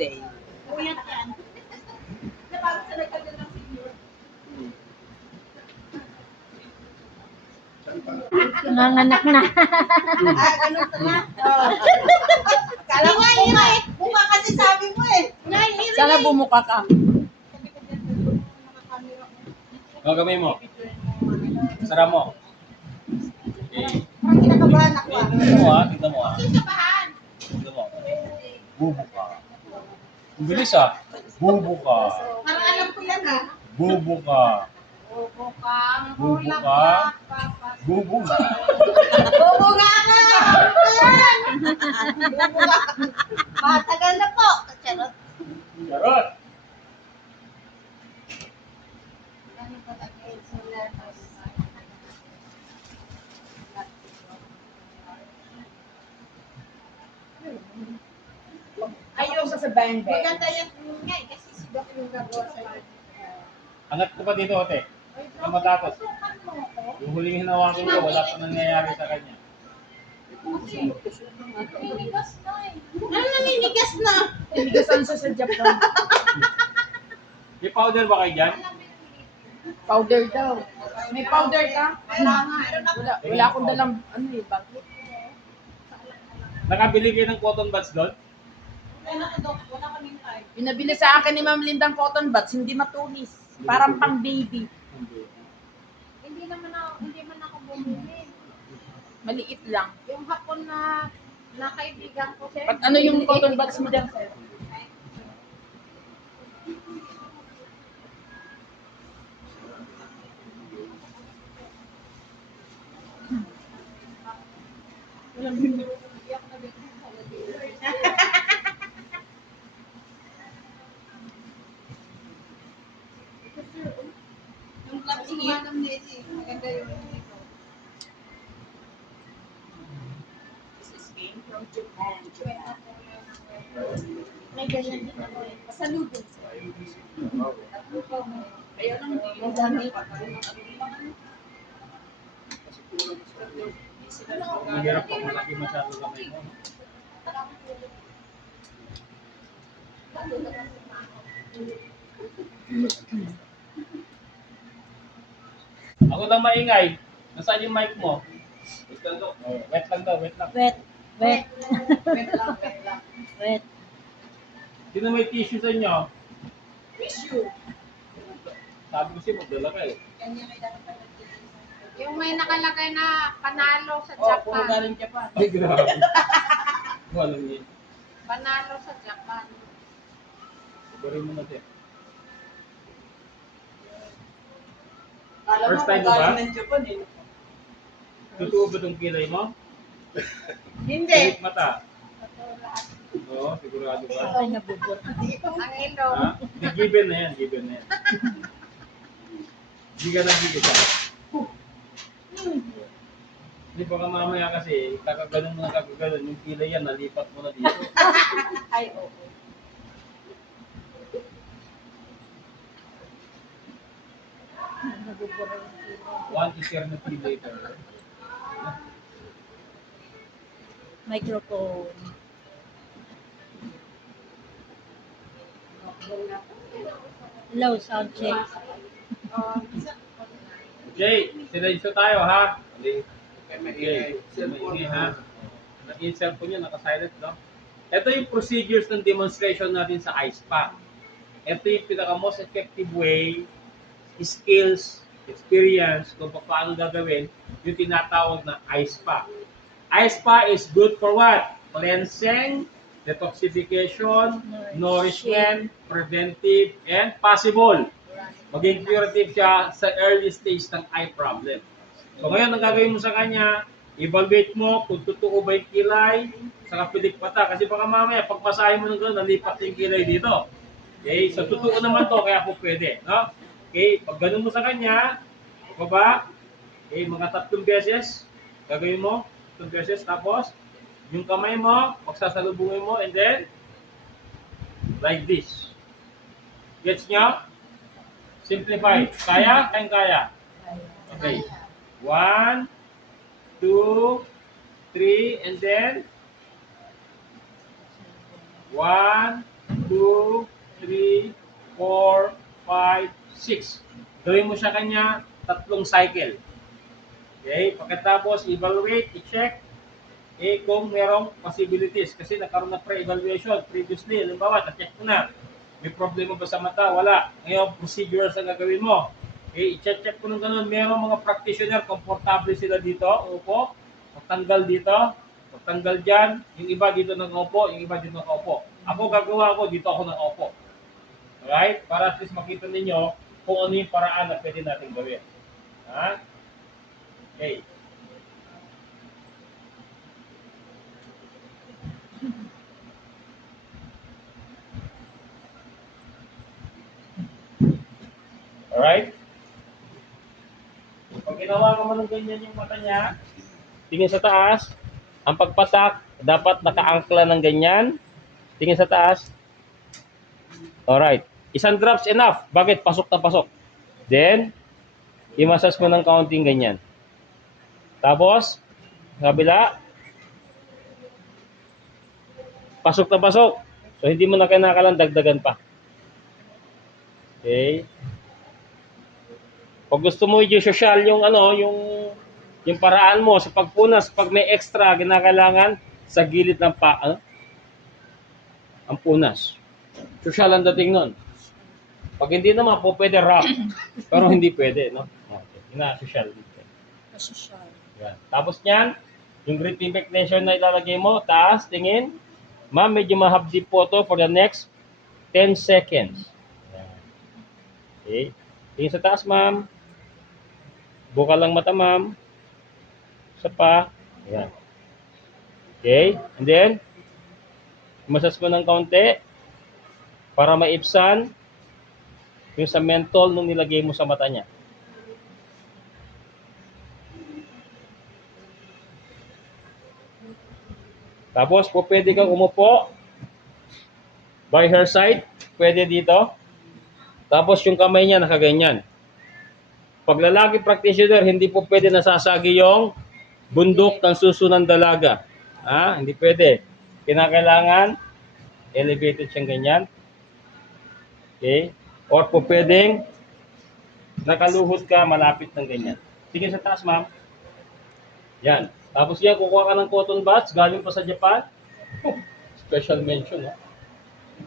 birthday. Puyat yan. Na parang sa nagtagal ng senior. Nanganak na. Ganun ka na. Kala ko buka kasi sabi mo eh. Sana bumuka ka. Gagamay mo. Sara mo. Okay. Parang kinakabahan ako ah. Tignan mo ah. Tignan mo ah. Kinakabahan. Tignan mo. Bubuka. Ang bilis ah. Bubuka. Parang alam ko yan ha. Bubuka. Bubukang Bubuka. Bubuka. Bubuka nga! Ayan! Bubuka. Matagal na po. Charot. Charot. Ayaw sa sabayan, be. Maganda yan nga eh, kasi si Doc yung gagawa sa iyo. Angat ko pa dito, ote. Na matapos. Tutukan mo ako. Yung huling hinawakan ko, wala pa nangyayari sa kanya. Naninigas na eh. Ano naninigas na? Tinigasan siya sa Japan. May powder ba kayo dyan? Powder daw. May powder ka? Meron ako. Wala akong dalang, ano eh, bag. Nakabili kayo ng cotton buds doon? Wala ka Doc, wala kaming time. Pinabili sa akin ni Ma'am Lindang cotton buds, hindi matulis. Parang pang baby. Hindi man ako bumili. Maliit lang. Yung hapon na kaibigan ko sir. At ano yung cotton buds mo dyan, sir? Yung club si Madam Daisy, maganda yung ito. This is came from Japan. May ganyan din ako eh. Pasalubong. Kaya lang, Madami. Mahirap pag malaki masyado kamay mo. Ako lang maingay. Nasaan yung mic mo? Wait lang daw. Oh, wet lang daw, wet lang. Wet. Wet. Wait lang, wait lang. Wet. Sino may tissue sa inyo? Tissue. Sabi ko siya, magdala ka eh. Ganyan may dapat pala. Yung may nakalagay na panalo sa oh, puro Japan. galing Japan. Ay, grabe. Walang yun. Panalo sa Japan. Galing mo na siya. Alam mo, First time kung mo ba? galing ng Japan eh. Totoo ba itong kilay mo? Hindi. Pilit mata. Oo, sigurado ba? Ay, nabubur. Ang ilong. Ha? Di, given na yan, given na yan. Hindi ka nang gigita. Hindi baka mamaya kasi, kakaganon mo na kakaganon, yung kilay yan, nalipat mo na dito. Ay, oo. One to share na kilay ka. Microphone. Hello, sound check. Okay, silencio tayo ha. Okay, maingay ha. Yung cellphone nyo, naka-silent, no? Ito yung procedures ng demonstration natin sa ISPA. Ito yung pinaka-most effective way, skills, experience, kung paano gagawin, yung tinatawag na ISPA. ISPA is good for what? Cleansing, detoxification, nourishment, preventive, and possible. Maging curative siya sa early stage ng eye problem. So ngayon, ang gagawin mo sa kanya, evaluate mo kung totoo ba yung kilay sa kapilik mata. Kasi baka mamaya, pag masahin mo ng gano'n, nalipat yung kilay dito. Okay, so totoo naman to, kaya po pwede. No? Okay, pag gano'n mo sa kanya, baba, okay, mga 3 beses, gagawin mo, 3 beses, tapos, yung kamay mo, magsasalubungin mo, and then, like this. Gets nyo? Simplify. Kaya? Kaya? Okay. 1, 2, 3, and then 1, 2, 6. Gawin mo siya kanya 3 cycle. Okay? Pagkatapos, evaluate, i-check, kung merong possibilities. Kasi nagkaroon na pre-evaluation previously. Halimbawa, na-check mo na. May problema ba sa mata? Wala. Ngayon, procedures ang gagawin mo. Okay, i-check ko ng ganun. Merong mga practitioner, komportable sila dito. Upo. Magtanggal dito. Magtanggal dyan. Yung iba dito nag-upo. Yung iba dito nag-upo. Ako gagawa ko, dito ako nag-upo. Alright? Para at least makita ninyo kung ano yung paraan na pwede natin gawin. Ha? Okay. Alright? Pag ginawa ko man ng ganyan yung mata niya, tingin sa taas, ang pagpatak, dapat nakaangkla ng ganyan. Tingin sa taas. Alright. Isang drops enough. Bakit? Pasok na pasok. Then, i-massage mo ng counting ganyan. Tapos, kabila, pasok na pasok. So, hindi mo na kailangan dagdagan pa. Okay. Pag gusto mo i-social yung yung paraan mo sa pagpunas, pag may extra kinakailangan sa gilid ng ang punas. Social ang dating nun. Pag hindi naman po pwede wrap, pero hindi pwede, no? Okay. Ina-social dito. Masosyal. Yan. Tapos niyan, yung grip impregnation na ilalagay mo, taas, tingin. Ma'am, medyo mahabdi po to for the next 10 seconds. Yan. Okay. Tingin sa taas, ma'am. Buka lang mata, ma'am. Isa pa. Ayan. Okay. And then, masas mo ng kaunti para maipsan yung sa mentol nung nilagay mo sa mata niya. Tapos, po pwede kang umupo by her side. Pwede dito. Tapos, yung kamay niya nakaganyan. Pag lalaki practitioner, hindi po pwede nasasagi yung bundok ng suso ng dalaga. Hindi pwede. Kinakailangan, elevated siyang ganyan. Okay? Or po pwedeng, nakaluhod ka, malapit ng ganyan. Sige sa taas, ma'am. Yan. Tapos yan, kukuha ka ng cotton buds, galing pa sa Japan. Special mention, no?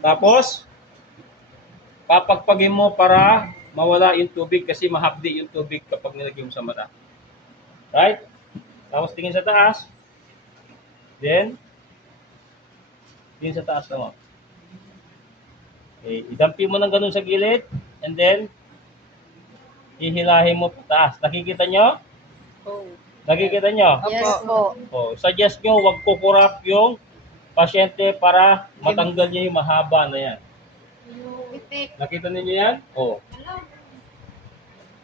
Tapos, papagpagin mo para mawala yung tubig kasi mahapdi yung tubig kapag nilagay mo sa mata. Right? Tapos tingin sa taas. Then, tingin sa taas naman. Okay. Idampi mo ng ganun sa gilid. And then, ihilahin mo pataas. Nakikita nyo? Oh. Nakikita nyo? Yes po. Suggest nyo, wag kukurap yung pasyente para matanggal niya yung mahaba na yan. Nakita ninyo yan?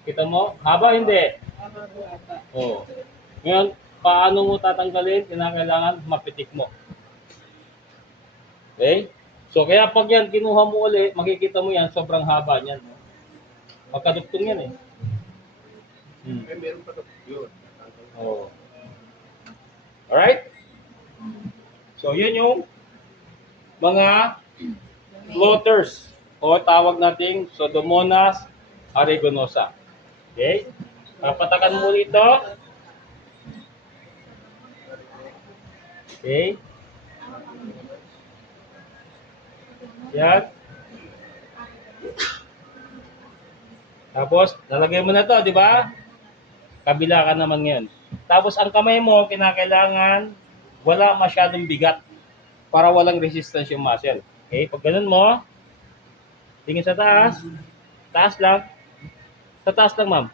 Kita mo? Haba, hindi. Ngayon, paano mo tatanggalin? Kinakailangan mapitik mo. Okay? So, kaya pag yan, kinuha mo ulit, makikita mo yan, sobrang haba niyan. Magkaduktong yan eh. Meron pa yun. Alright? So, yun yung mga floaters o tawag nating Pseudomonas aeruginosa. Okay? Papatakan mo ito. Okay? Yan. Tapos, lalagay mo na to, di ba? Kabila ka naman ngayon. Tapos, ang kamay mo, kinakailangan wala masyadong bigat para walang resistance yung muscle. Okay? Pag ganun mo, tingin sa taas. Taas lang. Sa taas lang, ma'am.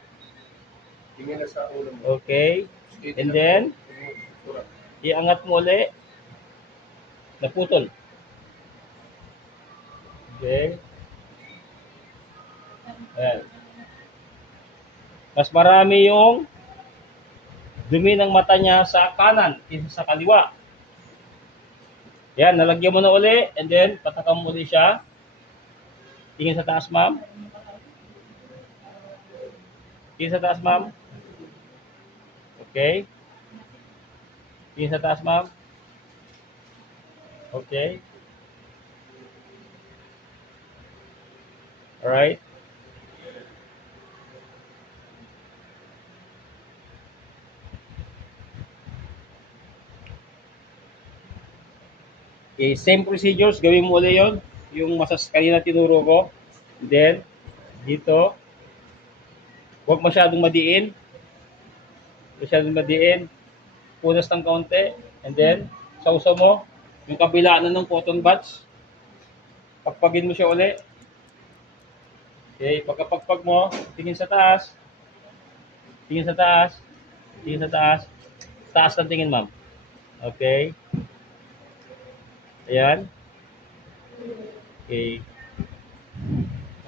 Tingin na sa ulo mo. Okay. And then, iangat mo ulit. Naputol. Okay. Ayan. Mas marami yung dumi ng mata niya sa kanan kaysa sa kaliwa. Yan, nalagyan mo na uli. And then, patakam mo ulit siya. Tingin sa taas, ma'am. Tingin sa taas, ma'am. Okay. Tingin sa taas, ma'am. Okay. Alright. Okay, same procedures, gawin mo ulit yun. Yung kanina tinuro ko. Then, dito, huwag masyadong madiin. Masyadong madiin. Punas ng kaunti. And then, sausaw mo. Yung kabila na ng cotton buds. Pagpagin mo siya ulit. Okay, pagkapagpag mo, tingin sa taas. Tingin sa taas. Tingin sa taas. Taas ng tingin, ma'am. Okay. Ayan. Okay.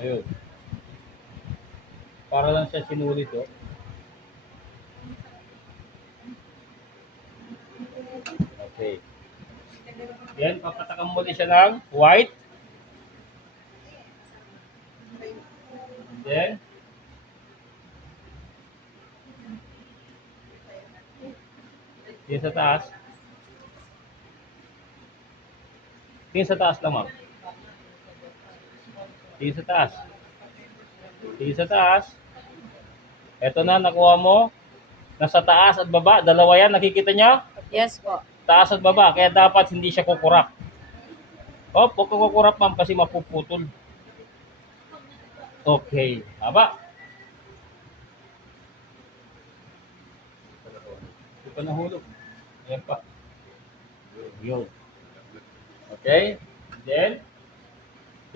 Ayun. Para lang siya sinulit, oh. Okay. Yan, papatakan mo ulit siya ng white. And then, tingin sa taas. Tingin sa taas lang, ma'am. Tingin sa taas. Tingin sa taas. Ito na, nakuha mo. Nasa taas at baba. Dalawa yan, nakikita niyo? Yes po. Taas at baba. Kaya dapat hindi siya kukurap. Huwag ka kukurap, ma'am, kasi mapuputol. Okay. Haba. Hindi pa nahulog. Ayan pa. Yun. Okay. Then,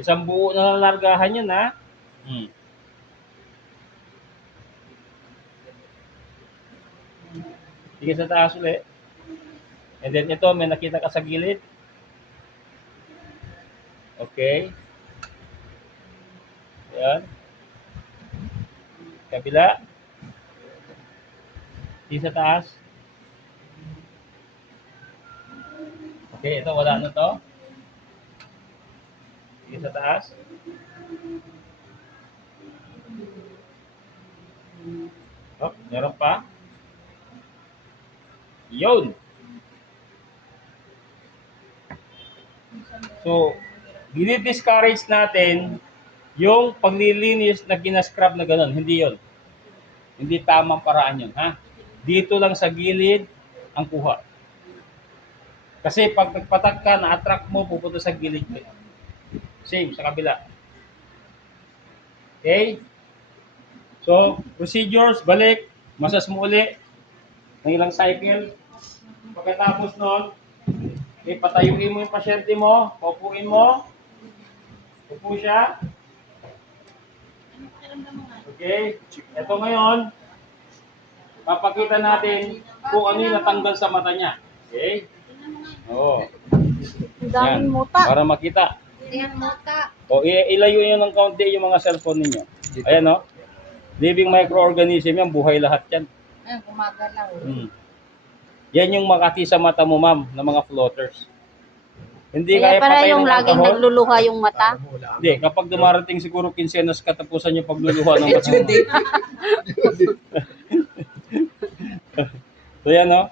isang buo na largahan yun, ha? Sige sa taas ulit. And then ito, may nakita ka sa gilid. Okay. Ayan. Kabila. Sige sa taas. Okay, ito wala na to. Sige sa taas. Oh, meron pa. Yun. So, dinidiscourage natin yung paglilinis na ginascrub na gano'n. Hindi yon. Hindi tamang paraan yun, ha? Dito lang sa gilid ang kuha. Kasi pag nagpatak ka, na-attract mo, pupunta sa gilid mo. Same, sa kabila. Okay? So, procedures, balik, masas mo uli ng ilang cycle. Pagkatapos nun, patayuin mo yung pasyente mo, paupuin mo. Upo siya. Okay? Ito ngayon, papakita natin kung ano yung natanggal sa mata niya. Okay? Oo. Ang daming Yan. muta. Para makita. Yan, muta. O, ilayo nyo ng kaunti yung mga cellphone ninyo. Ayan, no? Living microorganism yan, buhay lahat yan. Ayun, gumagalaw. Yan yung makati sa mata mo, ma'am, ng mga floaters. Hindi Kaya kaya para patay yung ng laging alcohol. nagluluha yung mata. Hindi, kapag dumarating siguro kinsenas katapusan yung pagluluha ng mata mo. So yan, no?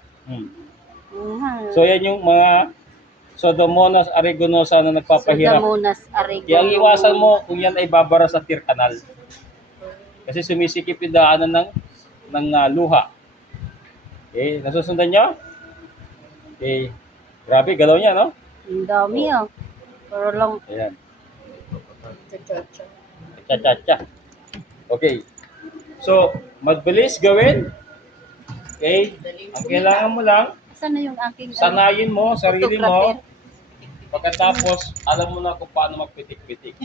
So yan yung mga Pseudomonas aeruginosa na nagpapahirap. Pseudomonas aeruginosa. Kaya ang iwasan mo kung yan ay babara sa tear canal. Kasi sumisikip yung daanan ng luha. Okay, nasusundan nyo? Okay. Grabe, galaw niya, no? Ang dami Pero lang. Ayan. Cha-cha-cha. Cha-cha-cha. Okay. So, mabilis gawin. Okay? Ang kailangan mo lang, Saan na yung aking sanayin mo, sarili mo. photographer? Pagkatapos, alam mo na kung paano magpitik-pitik.